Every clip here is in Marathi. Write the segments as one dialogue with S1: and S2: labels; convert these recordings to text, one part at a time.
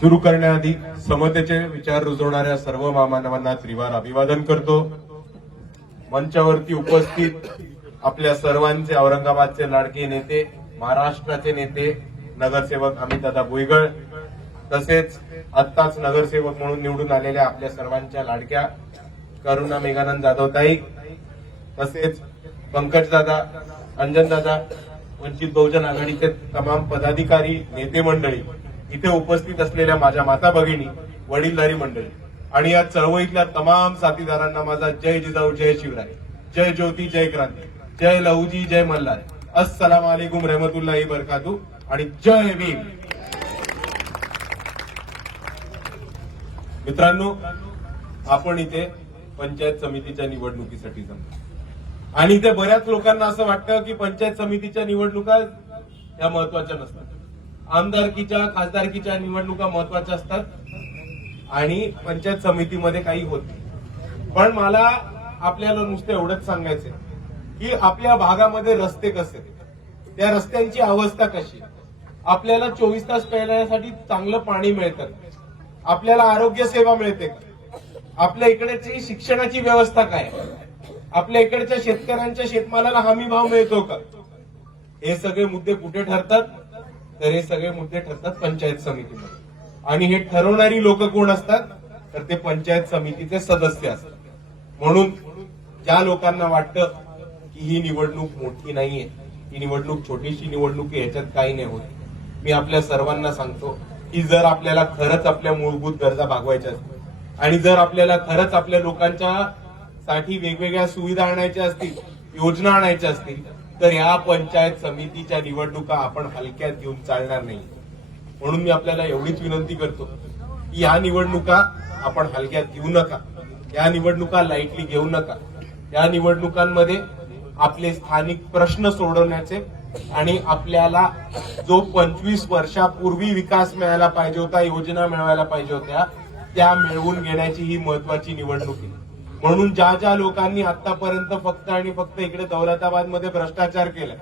S1: सुरू करण्याआधी समतेचे विचार रुजवणाऱ्या सर्व महामानवांना त्रिवार अभिवादन करतो. मंचावरती उपस्थित आपल्या सर्वांचे औरंगाबादचे लाडके नेते महाराष्ट्राचे नेते नगरसेवक अमितदादा भुईगळ तसेच आत्ताच नगरसेवक म्हणून निवडून आलेल्या आपल्या सर्वांच्या लाडक्या करुणा मेघानंद जाधवताई तसेच पंकजदादा अंजनदादा वंचित बहुजन आघाडीचे तमाम पदाधिकारी नेते मंडळी. इथे उपस्थित असलेल्या माझ्या माता भगिनी वडीलधारी मंडळी आणि या चळवळीतल्या तमाम साथीदारांना माझा जय जिजाऊ जय शिवराय. जय ज्योती जय क्रांती. जय लहुजी जय मल्हार. अस्सलाम वालेकुम रहमतुल्लाही बरकातू आणि जय भीम. मित्रांनो आपण इथे पंचायत समितीच्या निवडणुकीसाठी जमलो. आणि इथे बऱ्याच लोकांना असं वाटतं की पंचायत समितीच्या निवडणुका या महत्त्वाच्या नसतात. आमदारकीच्या खासदारकीच्या निवडणुका महत्त्वाच्या असतात आणि पंचायत समितीमध्ये काही होत नाही. पण मला आपल्याला नुसतं एवढंच सांगायचंय की आपल्या भागामध्ये रस्ते कसे त्या रस्त्यांची अवस्था कशी आपल्याला चोवीस तास पेरण्यासाठी चांगलं पाणी मिळतं आपल्याला आरोग्य सेवा मिळते आपल्या इकडेची शिक्षणाची व्यवस्था काय आपल्या इकडच्या शेतकऱ्यांच्या शेतमालाला हमी भाव मिळतो का? हे सगळे मुद्दे कुठे ठरतात? तर हे सगळे मुद्दे ठरतात पंचायत समितीमध्ये. आणि हे ठरवणारी लोक कोण असतात? तर ते पंचायत समितीचे सदस्य असतात. म्हणून ज्या लोकांना वाटतं की ही निवडणूक मोठी नाहीये ही निवडणूक छोटीशी निवडणूक आहे ह्याच्यात काही नाही होत. मी आपल्या सर्वांना सांगतो की जर आपल्याला खरंच आपल्या मूलभूत गरजा भागवायच्या असतील आणि जर आपल्याला खरंच आपल्या लोकांच्या साठी वेगवेगळ्या सुविधा आणायच्या असतील योजना आणायच्या असतील तर या पंचायत समितीच्या निवडणुका आपण हलक्यात घेऊन चालणार नाही. म्हणून मी आपल्याला एवढीच विनंती करतो की या निवडणुका आपण हलक्यात घेऊ नका. या निवडणुका लाईटली घेऊ नका. या निवडणुकांमध्ये आपले स्थानिक प्रश्न सोडवण्याचे आणि आपल्याला जो पंचवीस वर्षापूर्वी विकास मिळायला पाहिजे होता योजना मिळवायला पाहिजे होत्या त्या मिळवून घेण्याची ही महत्वाची निवडणूक आहे. म्हणून ज्या ज्या लोकांनी आतापर्यंत फक्त आणि फक्त इकडे दौलताबादमध्ये भ्रष्टाचार केलाय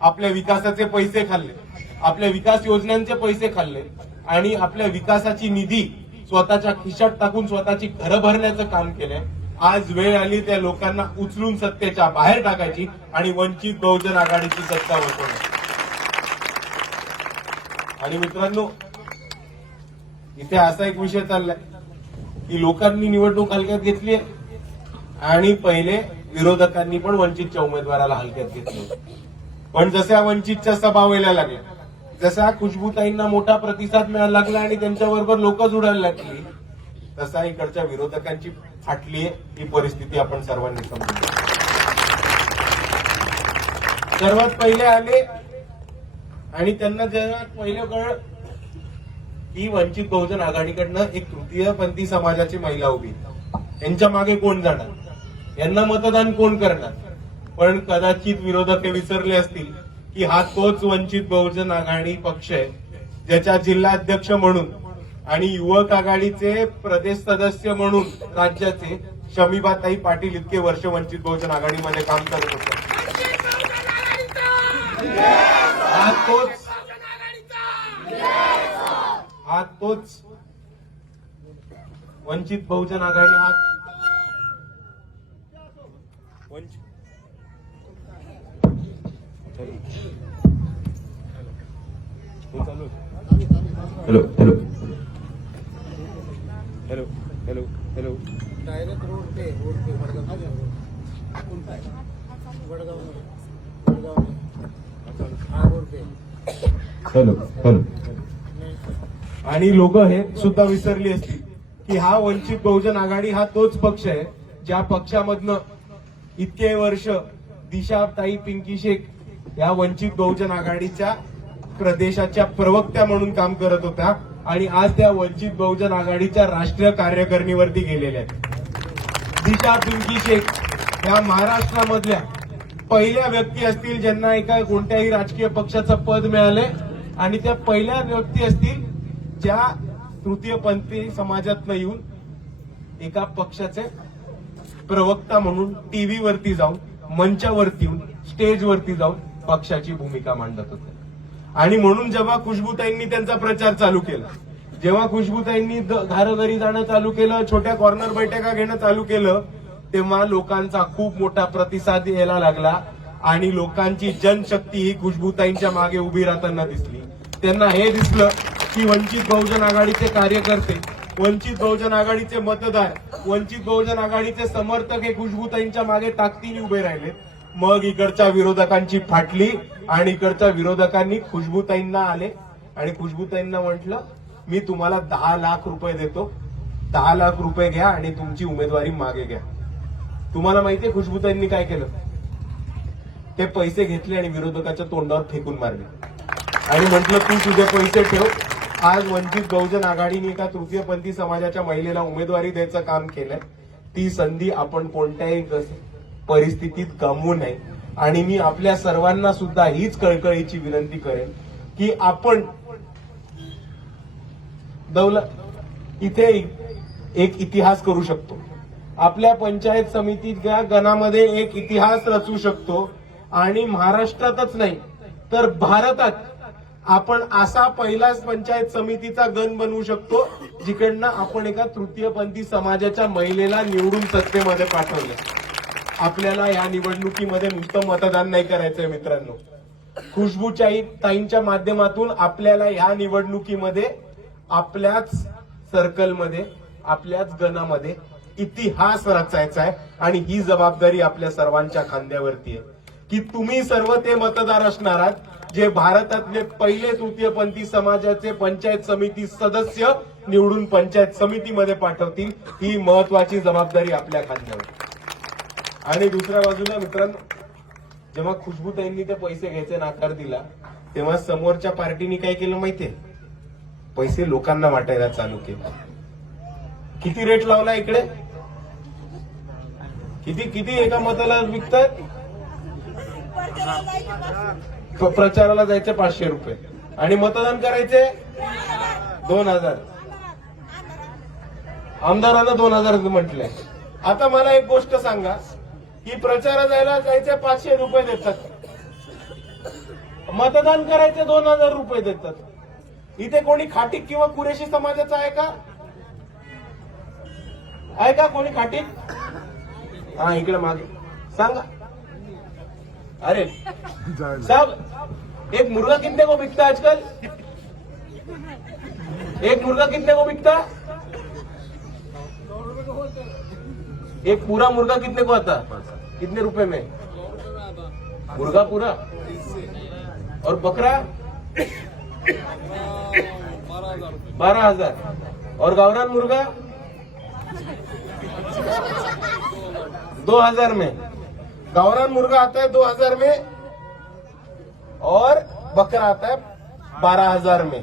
S1: आपल्या विकासाचे पैसे खाल्ले आपल्या विकास योजनांचे पैसे खाल्ले आणि आपल्या विकासाची निधी स्वतःच्या खिशात टाकून स्वतःची घरं भरण्याचं काम केलंय आज वेळ आली त्या लोकांना उचलून सत्तेच्या बाहेर टाकायची आणि वंचित बहुजन आघाडीची सत्ता बसवण्याची आणि मित्रांनो इथे असा एक विषय चाललाय की लोकांनी निवडणूक हलक्यात घेतली आणि पहिले विरोधकांनी पण वंचितच्या उमेदवाराला हलक्यात घेतलं पण जशा वंचितच्या सभा व्हायला लागल्या जसा खुशबूताईंना मोठा प्रतिसाद मिळायला लागला आणि त्यांच्याबरोबर लोक जुडायला लागली तसा इकडच्या विरोधकांची फाटली ही परिस्थिती आपण सर्वांनी समजून सर्वात पहिले आले आणि त्यांना जेव्हा पहिलं कळ ही वंचित बहुजन आघाडीकडनं एक तृतीयपंथी समाजाची महिला उभी यांच्या मागे कोण जाणार? यांना मतदान कोण करणार? पण कदाचित विरोधक हे विसरले असतील की हा तोच वंचित बहुजन आघाडी पक्ष आहे ज्याच्या जिल्हाध्यक्ष म्हणून आणि युवक आघाडीचे प्रदेश सदस्य म्हणून राज्याचे शमीबाताई पाटील इतके वर्ष वंचित बहुजन आघाडीमध्ये काम करत होते. हा तोच हा तोच वंचित बहुजन आघाडी हा Vanchit hello hello. Hello hello hello.
S2: Direct road पे रोड पे वडगाव वडगाव वडगाव हा रोड पे
S1: हॅलो हॅलो. आणि लोक हे सुद्धा विसरली असतील की हा वंचित बहुजन आघाडी हा तोच पक्ष आहे ज्या पक्षामधनं इतके वर्ष दिशा ताई पिंकी शेख या वंचित बहुजन आघाडीच्या प्रदेशाच्या प्रवक्त्या म्हणून काम करत होत्या आणि आज त्या वंचित बहुजन आघाडीच्या राष्ट्रीय कार्यकारिणीवरती गेलेल्या आहेत. दिशा पिंकी शेख या महाराष्ट्रामधल्या पहिल्या व्यक्ती असतील ज्यांना एका कोणत्याही राजकीय पक्षाचं पद मिळाले आणि त्या पहिल्या व्यक्ती असतील ज्या तृतीयपंथी समाजातनं येऊन एका पक्षाचे प्रवक्ता म्हणून टीव्ही वरती जाऊन मंचावरती येऊन स्टेजवरती जाऊन पक्षाची भूमिका मांडत होते. आणि म्हणून जेव्हा खुशबूताईंनी त्यांचा प्रचार चालू केला जेव्हा खुशबूताईंनी घराघरी जाणं चालू केलं छोट्या कॉर्नर बैठका घेणं चालू केलं तेव्हा लोकांचा खूप मोठा प्रतिसाद यायला लागला आणि लोकांची जनशक्ती ही खुशबूताईंच्या मागे उभी राहताना दिसली. त्यांना हे दिसलं की वंचित बहुजन आघाडीचे कार्यकर्ते वंचित बहुजन आघाडीचे मतदार वंचित बहुजन आघाडीचे समर्थक हे खुशबूताईंच्या मागे ताकदीने उभे राहिले. मग इकडच्या विरोधकांची फाटली आणि इकडच्या विरोधकांनी खुशबूताईंना आले. आणि खुशबूताईंना म्हटलं मी तुम्हाला दहा लाख रुपये देतो. दहा लाख रुपये घ्या आणि तुमची उमेदवारी मागे घ्या. तुम्हाला माहितीये खुशबूताईंनी काय केलं? ते पैसे घेतले आणि विरोधकाच्या तोंडावर फेकून मारले. आणि म्हटलं तू तुझे पैसे ठेव. आज वंचित बहुजन आघाडीने एका तृतीयपंथी समाजाच्या महिलेला उमेदवारी द्यायचं काम केलंय. ती संधी आपण कोणत्याही परिस्थितीत गमवू नये. आणि मी आपल्या सर्वांना सुद्धा हीच कळकळीची विनंती करेन की आपण दौल इथे एक इतिहास करू शकतो. आपल्या पंचायत समितीच्या गणामध्ये एक इतिहास रचू शकतो. आणि महाराष्ट्रातच नाही तर भारतात आपण असा पहिलाच पंचायत समितीचा गण बनवू शकतो जिकडनं आपण एका तृतीयपंथी समाजाच्या महिलेला निवडून सत्तेमध्ये पाठवले. आपल्याला या निवडणुकीमध्ये नुसतं मतदान नाही करायचंय मित्रांनो. खुशबूच्याही ताईंच्या माध्यमातून आपल्याला या निवडणुकीमध्ये आपल्याच सर्कलमध्ये आपल्याच गणामध्ये इतिहास रचायचा आहे आणि ही जबाबदारी आपल्या सर्वांच्या खांद्यावरती आहे. की तुम्ही सर्व ते मतदार असणार आहात जे भारतातले पहिले तृतीयपंथी समाजाचे पंचायत समिती सदस्य निवडून पंचायत समितीमध्ये पाठवतील ही महत्वाची जबाबदारी आपल्या खांद्यावर. आणि दुसऱ्या बाजूला मित्रांनो जेव्हा खुशबूताईंनी ते पैसे घ्यायचे नाकार दिला तेव्हा समोरच्या पार्टीने काय केलं माहितीये? पैसे लोकांना वाटायला चालू केले. किती रेट लावला इकडे? किती किती एका मताला विकतात? प्रचाराला जायचे पाचशे रुपये. आणि मतदान करायचे? दोन हजार. आमदारांना दोन हजार म्हटले. आता मला एक गोष्ट सांगा. की प्रचारा जायला जायचे पाचशे रुपये देतात. मतदान करायचे दोन हजार रुपये देतात. इथे कोणी खाटीक किंवा कुरेशी समाजाचा आहे का? आहे का कोणी खाटीक? हा इकडे मागे. सांगा. अरे, साहब, एक मुर्गा कितने को बिकता आजकल? एक मुर्गा कितने को बिकता? एक पूरा मुर्गा कितने को आता? कितने रुपए में? मुर्गा पूरा? और बकरा? बारह हज़ार। और गावरान मुर्गा? दो हज़ार में। गावरान मुर्गा आता है दो हजार में और बकरा आता है बारा हजार में।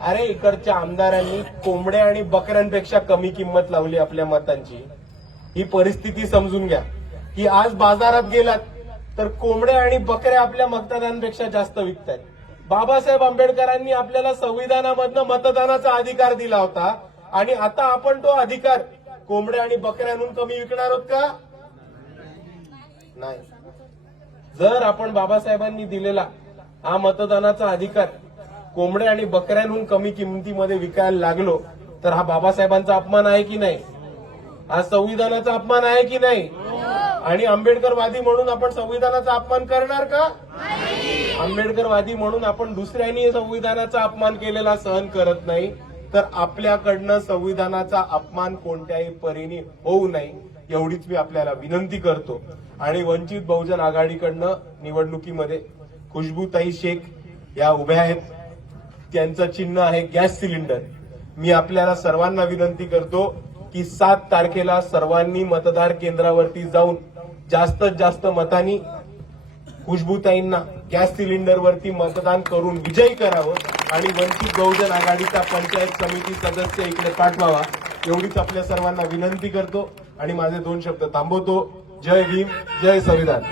S1: अरे इकडच्या आमदारांनी कोंबड्या आणि बकऱ्यांपेक्षा कमी किंमत लावली आपल्या मतांची. ही परिस्थिती समजून घ्या. की आज बाजारात गेलात तर कोंबड्या आणि बकऱ्या आपल्या मतदारांपेक्षा जास्त विकतायत. बाबासाहेब आंबेडकरांनी आपल्याला संविधानामधनं मतदानाचा अधिकार दिला होता. आणि आता आपण तो अधिकार कोंबड्या आणि बकऱ्यांहून कमी विकणार आहोत का? नाही. जर आपण बाबासाहेबांनी दिलेला हा मतदानाचा अधिकार कोंबड्या आणि बकऱ्यांहून कमी किमतीमध्ये विकायला लागलो तर हा बाबासाहेबांचा अपमान आहे की नाही? हा संविधानाचा अपमान आहे की नाही? आणि आंबेडकरवादी म्हणून आपण संविधानाचा अपमान करणार का? आंबेडकरवादी म्हणून आपण दुसऱ्यांनी संविधानाचा अपमान केलेला सहन करत नाही तर आपल्याकडनं संविधानाचा अपमान कोणत्याही परीने होऊ नये एवढीच मी आपल्याला विनंती करतो. आणि वंचित बहुजन आघाडीकडनं निवडणुकीमध्ये खुशबूताई शेख या उभ्या आहेत. त्यांचं चिन्ह आहे गॅस सिलेंडर. मी आपल्याला सर्वांना विनंती करतो की सात तारखेला सर्वांनी मतदार केंद्रावरती जाऊन जास्तीत जास्त मतांनी खुशबूताईंना गॅस सिलेंडरवरती मतदान करून विजयी करावं आणि वंचित बहुजन आघाडीचा पंचायत समिती सदस्य इकडे पाठवावा एवढीच आपल्या सर्वांना विनंती करतो. आणि माझे दोन शब्द थांबवतो. जय भीम जय संविधान.